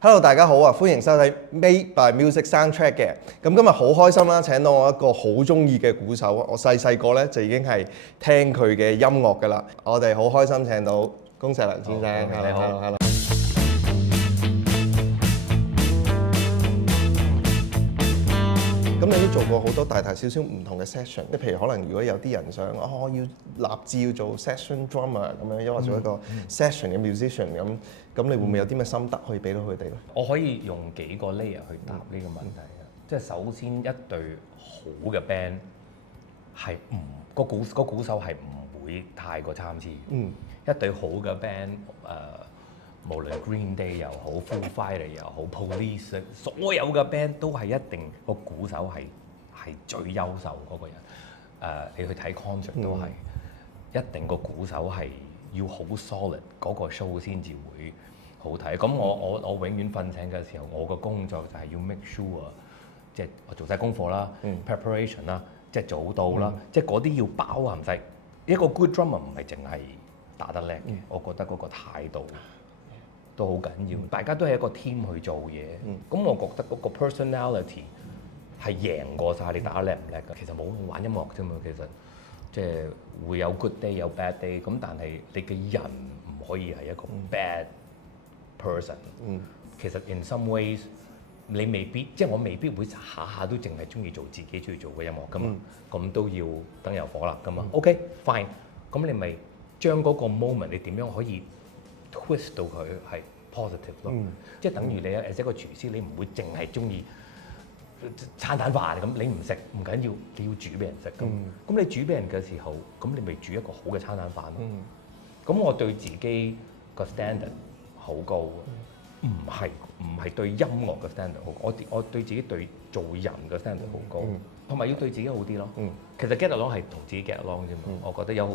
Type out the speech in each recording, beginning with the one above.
Hello，大家好啊！歡迎收睇 Made by Music Soundtrack 嘅。咁今日好開心啦，請到我一個好中意嘅鼓手。我細個咧就已經係聽佢嘅音樂㗎啦。我哋好開心請到龔石良先生。你好。咁你都做過好多大大小小唔同嘅 session，即譬如可能如果有啲人想我要立志要做 session drummer 咁樣，又或者做一個 session 嘅 musician 咁你會唔會有啲咩心得可以俾到佢哋咧？我可以用幾個 layer 去答呢個問題啊！即係首先一隊好嘅 band 係個鼓手係唔會太過參差。一隊好嘅 band 無論 Green Day 又好 Foo Fighters 又好 Police， 所有嘅 band 都係一定個鼓手係最優秀嗰個人。你去睇 concert 都係一定個鼓手係要好 solid 嗰個 show 先至會好睇。咁我永遠瞓醒嘅時候，我個工作就係要 make sure， 即係我做晒功課啦、preparation 啦，即係早到啦，即係嗰啲要包含晒。一個 good drummer 唔係淨係打得叻嘅，我覺得嗰個態度都好緊要。大家都係一個 team 去做嘢，咁我覺得嗰個 personality 係贏過晒你打得叻唔叻㗎。其實冇玩音樂啫嘛，其實即係會有 good day 有 bad day，咁但係你嘅人唔可以係一個 bad person。其實 in some ways 你未必，即係我未必會下下都淨係中意做自己中意做嘅音樂㗎嘛，咁都要燈油火蠟㗎嘛。OK fine，咁你咪將嗰個 moment 你點樣可以 twist 到佢係 positive 咯，即係等於你as一個廚師，你唔會淨係中意餐蛋飯咁，你唔食唔緊要，你要煮俾人食咁。咁你煮俾人嘅時候，咁你咪煮一個好嘅餐蛋飯咯。咁我對自己個 standard 好高嘅，唔係對音樂嘅 standard 好高，我對自己對做人嘅 standard 好高，同埋要對自己好啲咯。其實 get along 係同自己 get along 啫嘛。我覺得有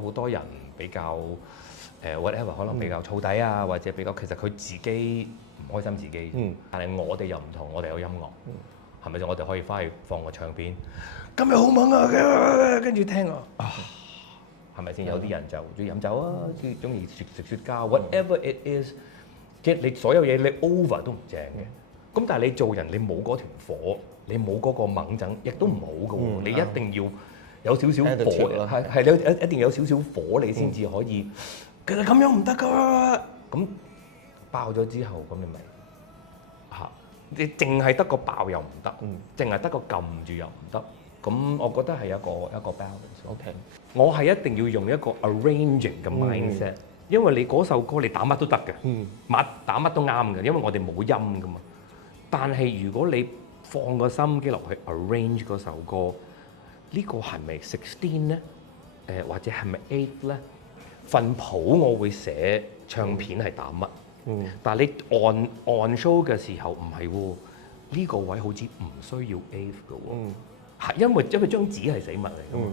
好多人比較whatever 可能比較燥底啊，或者比較其實佢自己唔開心自己。但係我哋又唔同，我哋有音樂，係咪先？我哋可以翻去放個唱片，今日好猛啊！跟住聽啊，係咪先？有啲人就中意飲酒啊，中意食雪糕，whatever it is， 即係你所有嘢你 over 都唔正嘅。咁但係你做人你冇嗰條火，你冇嗰個猛陣，亦都唔好嘅喎。你一定要有少少火，係你一定有少少火，你先至可以。其實咁樣唔得㗎，咁爆咗之後，咁你咪你淨係得個爆又唔得，淨係得個撳住又唔得。咁我覺得係一個 balance。OK， 我係一定要用一個 arranging 嘅 mindset，因為你嗰首歌你打乜都得嘅，打乜都啱嘅，因為我哋冇音㗎嘛。但係如果你放個心機落去 arrange 嗰首歌，呢個係咪 16咧？或者係咪8咧？份譜我會寫唱片係打乜，但係你on show 嘅時候唔係喎，呢個位好似唔需要 8嘅喎，係因為張紙係死物嚟嘅嘛，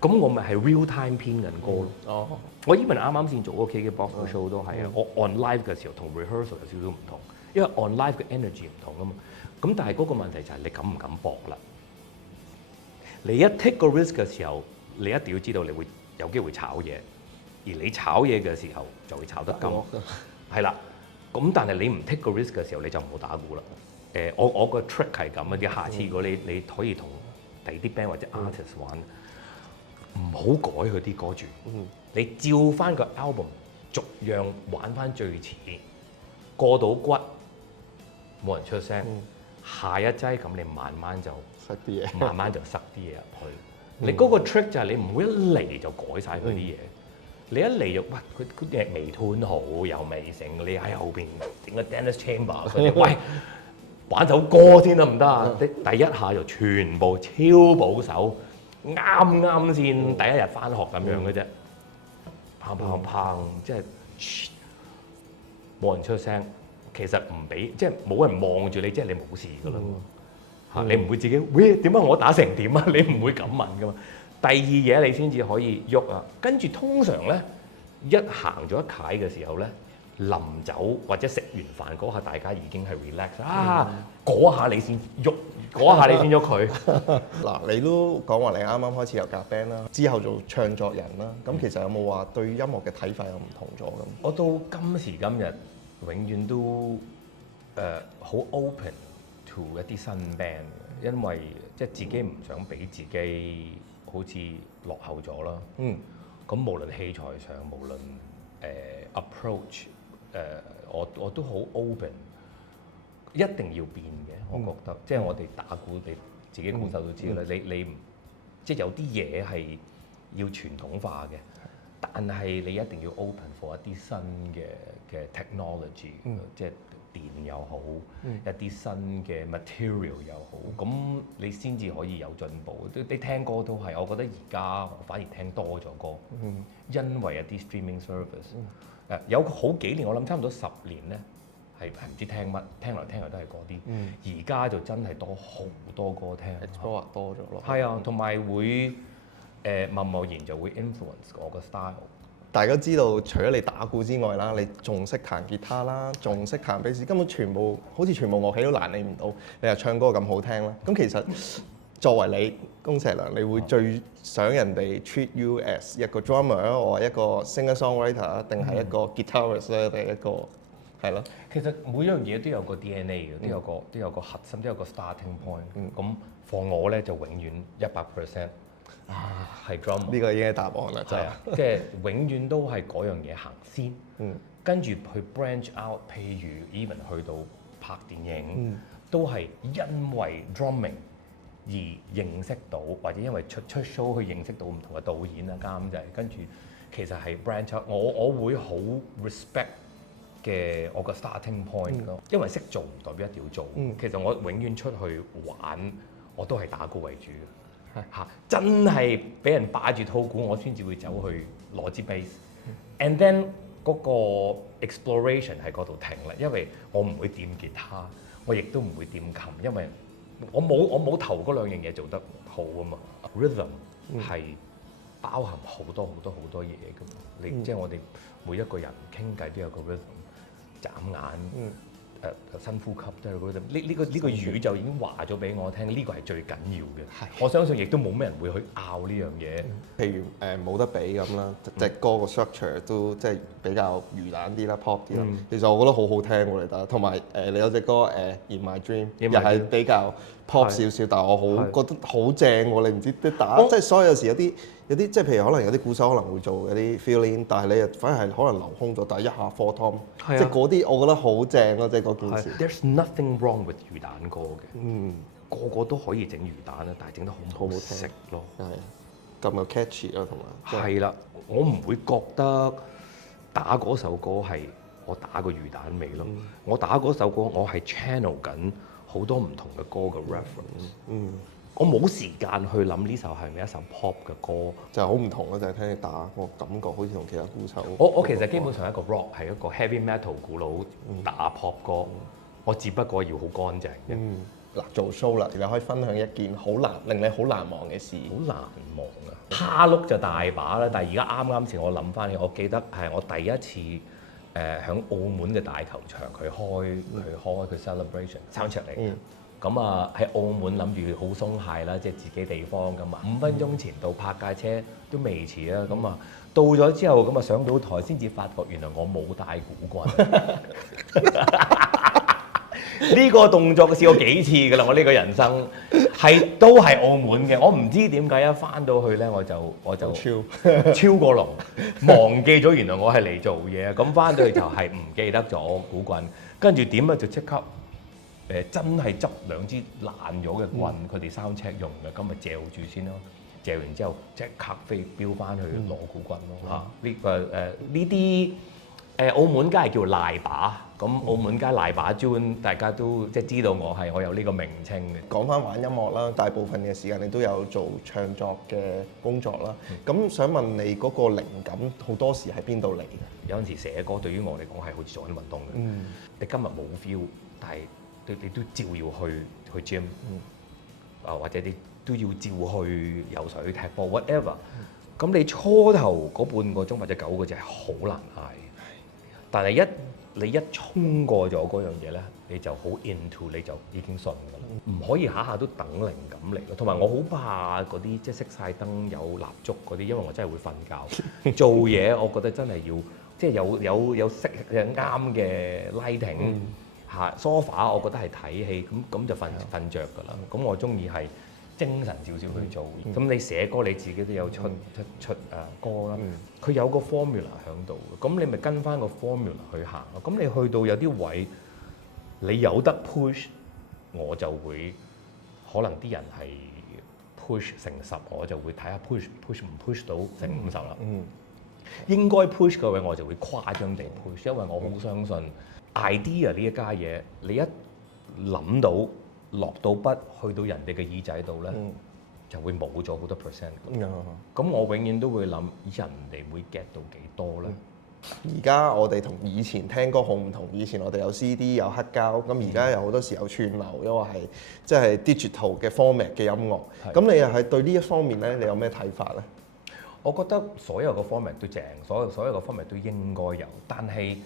咁我咪係 real time 編緊歌咯。我 even 啱啱先做嗰個 KKBOX 嘅 show 都係啊，我 on live 嘅時候同 rehearsal 有少少唔同，因為 on live 嘅 energy 唔同啊嘛。咁但係嗰個問題就係你敢唔敢搏啦？你一 take 個 risk 嘅時候，你一定要知道你會有機會炒嘢。而你炒嘢嘅時候就會炒得金，係啦。咁但係你唔 take 個 risk 嘅時候，你就唔好打鼓啦。我個 trick 係咁啊！啲下次如果你可以同第二啲 band 或者 artist 玩，唔好改佢啲歌住。你照翻個 album， 逐樣玩翻最前，過到骨，冇人出聲。下一劑咁，你慢慢就塞啲嘢，慢慢就塞啲嘢入去。你嗰個 trick 就係你唔會一嚟就改晒佢啲嘢。你一嚟就喂佢啲未吞好又未成，你喺後邊整個 Dennis Chamber 嗰啲，喂玩首歌先得唔得啊？第一下就全部超保守，啱先第一日返學咁樣嘅啫，砰，即係冇人出聲。其實唔俾，即係冇人望住你，即係你冇事㗎啦嚇，你唔會自己喂點解我打成點啊？你唔會咁問㗎嘛。第二嘢你先至可以喐啊，跟住通常咧一行咗一階嘅時候咧，臨走或者食完飯嗰下，大家已經係 relax 啊，嗰下你先喐，嗰下你先喐佢。嗱，你都講話你啱啱開始有夾 band 啦，之後做唱作人啦，咁其實有冇話對音樂嘅睇法有唔同咗咁？我到今時今日永遠都好 open to 一啲新 band，因為即係自己唔想俾自己好似落後咗啦。咁無論器材上，無論approach，我都好 open，一定要變嘅。我覺得，即係我哋打鼓，你自己鼓手都知啦。你唔即係有啲嘢係要傳統化嘅，但係你一定要 open for 一啲新嘅 technology，即係電又好，一啲新嘅 material 又好，咁你先至可以有進步。你聽歌都係，我覺得而家我反而聽多咗歌，因為一啲 streaming service，有好幾年，我諗差唔多10年咧，係唔知聽乜，聽來聽去都係嗰啲。而家就真係多好多歌聽 explore 多咗咯。係啊，同埋會貿然就會 influence 我個 style。大家知道，除咗你打鼓之外啦，你仲識彈吉他啦，仲識彈 bass，根本好似全部樂器都難你唔到。你又唱歌咁好聽啦，咁其實作為你恭碩良，你會最想人哋 treat you as 一個 drummer 或一個 singer-songwriter， 定係一個 guitarist 咧，定係一個係咯？其實每樣嘢都有個 DNA 嘅，都有個核心，都有個 starting point。咁放我咧就永遠100%。係 drummer 呢個已經係答案啦，係啊，即係永遠都係嗰樣嘢行先，跟住去 branch out， 譬如 even 去到拍電影，都係因為 drumming 而認識到，或者因為出 show 去認識到唔同嘅導演啊、監製，跟住其實係 branch out。我會好 respect 嘅我個 starting point 咯，因為識做唔代表一定要做。其實我永遠出去玩，我都係打鼓為主。真係俾人霸住套鼓，我先至會走去攞支 bass。And then 嗰個 exploration 喺嗰度停啦，因為我唔會掂吉他，我亦都唔會掂琴，因為我冇頭嗰兩樣嘢做得好啊嘛。Rhythm 係包含好多嘢㗎嘛。你即係我哋每一個人傾偈都有個 rhythm， 眨眼。深呼吸都係嗰陣，呢個語就已經話咗俾我聽，呢個係最緊要嘅。我相信亦都冇咩人會去拗呢樣嘢。譬如冇得比咁啦，隻歌個 structure 都即係比較魚蛋啲啦 ，pop 啲啦。其實我覺得好好聽喎，你得。同埋你有隻歌In My Dream， 又係比較 pop 少少，但係我好覺得好正喎。你唔知啲打，即係所以有時有啲即係譬如可能有啲鼓手可能會做有啲 feeling， 但係你又反而係可能留空咗，但係一下 four tom， 即係嗰啲我覺得好正咯，即係嗰件事。There's nothing wrong with 魚蛋歌嘅，個個都可以整魚蛋啦，但係整得好唔好食咯。係咁又 catchy 咯，同埋係啦，我唔會覺得打嗰首歌係我打個魚蛋味咯。我打嗰首歌，我係 channel 緊好多唔同嘅歌嘅 reference。我冇時間去諗呢首係咪一首 pop 嘅歌，就係好唔同咯，就係聽你打個感覺好似同其他鼓手。我其實基本上係一個 rock 係一個 heavy metal 鼓佬打 pop 歌，我只不過要好乾淨嘅。嗱，做 show 啦，你可以分享一件好難令你好難忘嘅事。好難忘啊！蝦碌就大把啦，但係而家啱先我諗翻起，我記得係我第一次響澳門嘅大球場佢開佢 celebration soundcheck 嚟嘅。咁啊喺澳門諗住好鬆懈啦，即係自己地方咁啊，5分鐘前到泊架車都未遲啊，咁啊到咗之後咁啊上到台先至發覺原來我冇帶鼓棍。呢個動作試過幾次㗎啦，我呢個人生都係澳門嘅，我唔知點解一翻到去咧我就超過龍，忘記咗原來我係嚟做嘢，咁翻到去就係唔記得咗鼓棍，跟住點啊就即刻真係執2支爛咗嘅棍，佢哋soundcheck用嘅，咁咪嚼住先咯，嚼完之後即刻飛飆翻去攞鼓棍咯嚇，呢啲澳門街係叫賴把。咁澳門街賴把磚，大家都即係知道我有呢個名稱嘅。講翻玩音樂啦，大部分嘅時間你都有做唱作嘅工作啦。咁想問你嗰個靈感好多時喺邊度嚟嘅？有陣時寫歌對於我嚟講係好似做緊運動嘅。你今日冇 feel， 但係你都照要去 gym，或者你都要照去游水、踢波 whatever。咁你初頭嗰半個鐘或者9個字係好難捱，但係你一衝過咗嗰樣嘢咧，你就好 into， 你就已經順㗎啦。唔可以下下都等靈感嚟咯。同埋我好怕嗰啲即係熄晒燈有蠟燭嗰啲，因為我真係會瞓覺。做嘢我覺得真係要即係有適啱嘅 lighting， sofa，我覺得係睇戲咁就瞓着㗎啦。咁我中意係精神少少去做。咁你寫歌你自己都有出歌啦，佢有個 formula 喺度，咁你咪跟翻個 formula 去行咯。咁你去到有啲位，你有得 push，我就會可能啲人係 push 成10，我就會睇下 push 唔 push 到成50啦。應該 push 嘅位我就會誇張地 push，因為我好相信 idea 呢一家嘢，你一諗到落到筆去到人哋嘅耳仔度咧，就會冇咗好多 percent。咁我永遠都會諗人哋會 get 到幾多咧。而家我哋同以前聽歌好唔同，以前我哋有 CD 有黑膠，咁而家有好多時候串流，因為係即係 digital 嘅 format 嘅音樂。咁你又係對呢一方面咧，你有咩睇法咧？我覺得所有嘅 format 都正，所有嘅 format 都應該有，但係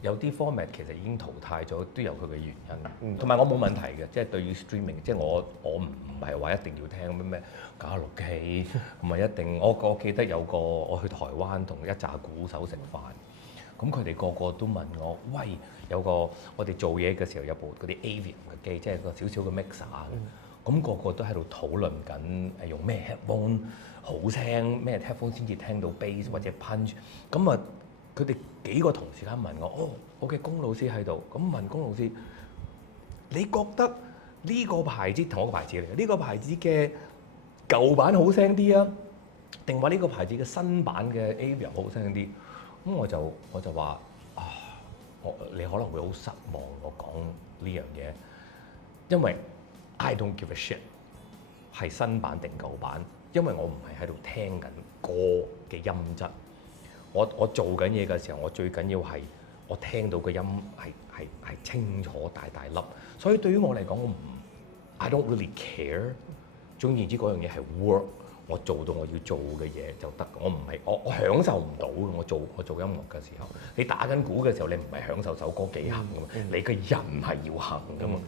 有啲 format 其實已經淘汰咗，都有佢嘅原因。同埋我冇問題嘅，即係對於 streaming，即係我唔係話一定要聽咩假錄機，唔係一定。我記得有個我去台灣同一紮鼓手食飯，咁佢哋個個都問我，喂，有個我哋做嘢嘅時候有部嗰啲 Avian 嘅機，即係個少少嘅 mixer，咁個個都喺度討論緊用咩 headphone 好聽，咩 headphone 先至聽到 bass 或者 punch。咁啊，佢哋幾個同時間問我，我嘅龔老師喺度，咁問龔老師，你覺得呢個牌子同一個牌子嚟嘅，呢個牌子嘅舊版好聽啲啊，定話呢個牌子嘅新版嘅 Avian 好聽啲？咁我就話你可能會好失望我講呢樣嘢，因為 I don't give a shit 係新版定舊版，因為我唔係喺度聽緊歌嘅音質。我做緊嘢嘅時候，我最緊要係我聽到個音係清楚大粒，所以對於我嚟講，I don't really care。總言之，嗰樣嘢係 work，我做到我要做嘅嘢就得。我唔係我享受唔到嘅。我做音樂嘅時候，你打緊鼓嘅時候，你唔係享受首歌幾行㗎嘛，你個人係要行㗎嘛。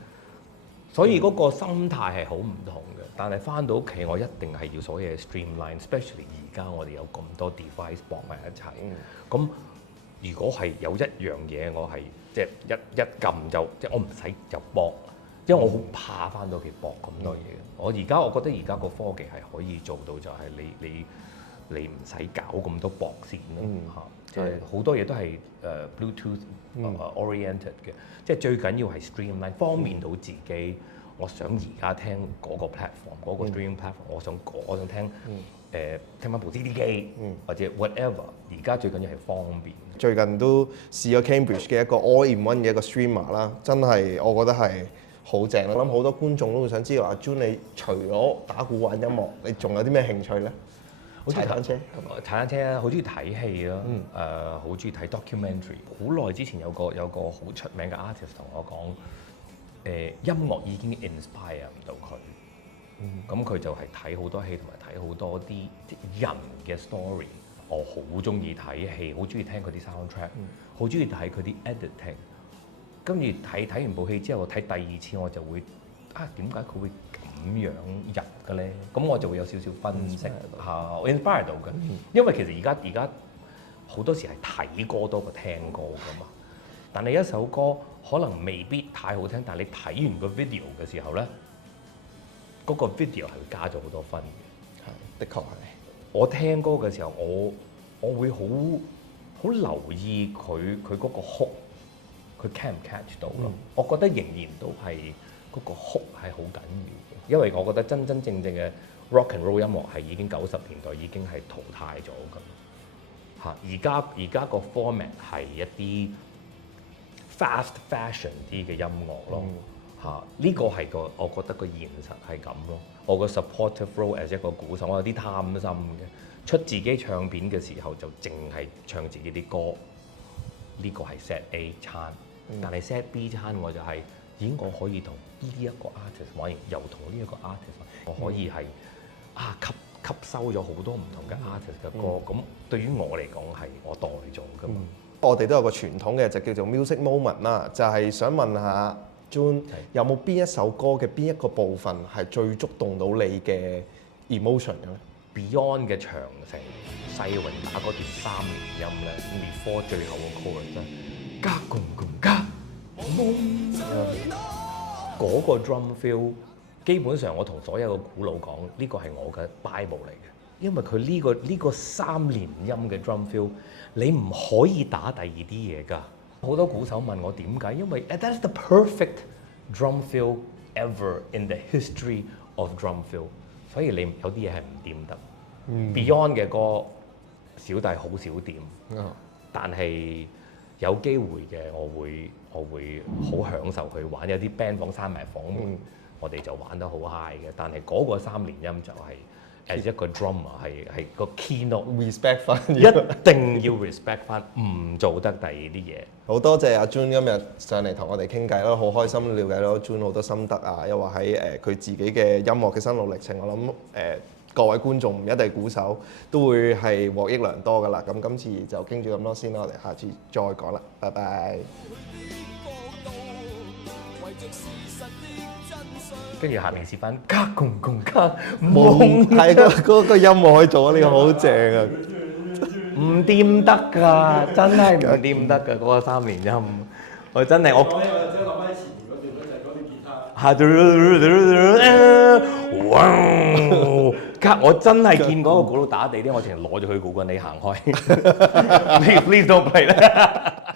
所以嗰個心態係好唔同嘅，但係翻到屋企我一定係要所有嘢 streamline，especially 而家我哋有咁多 device 綁埋一齊。咁如果係有一樣嘢我係即係一撳就即係我唔使就駁，因為我好怕翻到屋企駁咁多嘢。我覺得而家個科技係可以做到就係你唔使搞咁多駁線咯嚇。即係好多嘢都係Bluetooth oriented 嘅，即係最緊要係 streamline， 方便到自己。我想而家聽嗰個 platform， 嗰個 streaming platform， 我想聽聽翻部 CD 機或者 whatever。而家最緊要係方便。最近都試咗 Cambridge 嘅一個 all-in-one 嘅一個 streamer 啦，真係我覺得係好正。我諗好多觀眾都會想知道阿 Jun 你除咗打鼓玩音樂，你仲有啲咩興趣咧？踩單車，踩單車啊！好中意睇戲啦，好中意睇 documentary。好耐之前有個好出名嘅 artist 同我講，音樂已經 inspire 唔到佢。咁佢就係睇好多戲同埋睇好多啲人嘅 story。我好中意睇戲，好中意聽佢啲 soundtrack，好中意睇佢啲 editing。跟住睇完部戲之後，我睇第二次我就會點解佢會咁樣入嘅咧？咁我就會有少少分析嚇，我 inspire 到嘅。因為其實而家好多時係睇歌多過聽歌噶嘛。但係一首歌可能未必太好聽，但係你睇完個 video 嘅時候咧，嗰個 video 係會加咗好多分嘅。係，的確係。我聽歌嘅時候，我會好留意佢嗰個 hook，佢 catch 唔 catch 到咯。我覺得仍然都係嗰個 hook 係好緊要嘅，因為我覺得真正嘅 rock and roll 音樂係已經90年代已經係淘汰咗㗎嚇。而家個 format 係一啲 fast fashion 啲嘅音樂咯嚇。呢個係我覺得個現實係咁咯。我個 supportive role as 一個鼓手，我有啲貪心嘅。出自己唱片嘅時候就淨係唱自己啲歌，呢個係 set A 餐。但係 set B 餐我就係，我可以同呢一個 artist 玩，又同呢一個 artist， 我可以係吸收咗好多唔同嘅 artist 嘅歌。咁對於我嚟講係我代做㗎嘛。我哋都有個傳統嘅就叫做 music moment 啦，就係想問下 Jun 有冇邊一首歌嘅邊一個部分係最觸動到你嘅 emotion 嘅咧 ？Beyond 嘅長城世榮打嗰段3連音咧 before 最後個 chorus 咧，加共加，嗰個 drum feel，基本上我同所有嘅鼓佬講，呢個係我嘅 Bible 嚟嘅，因為佢呢個3連音嘅 drum feel，你唔可以打第二啲嘢㗎。好多鼓手問我點解，因為 that's the perfect drum feel ever in the history of drum feel， 所以你有啲嘢係唔掂得。Beyond 嘅歌，小弟好少掂，但係有機會嘅，我會好享受去玩。有啲 band 房閂埋房門，我哋就玩得好 high 嘅。但係嗰個3連音就係一個 drummer 係個 keynote，respect 翻，一定要 respect 翻，唔做得第二啲嘢。好多謝阿 Jun 今日上嚟同我哋傾偈啦，好開心了解到 Jun 好多心得啊，又話喺佢自己嘅音樂嘅心路歷程，我諗各位觀眾唔一定係鼓手，都會係獲益良多噶啦。咁今次就傾住咁多先啦，我哋下次再講啦，拜拜。跟住下面試翻卡共共卡夢，係嗰個音樂可以做啊，呢個好正啊！唔掂得㗎，真係唔掂得㗎，嗰個3連音，我真係我。講咧，我即刻諗翻前面嗰段咧，就係嗰段吉他。我真係見嗰個鼓佬打地啲，我直情攞咗佢鼓棍，你行開。Please don't play 啦。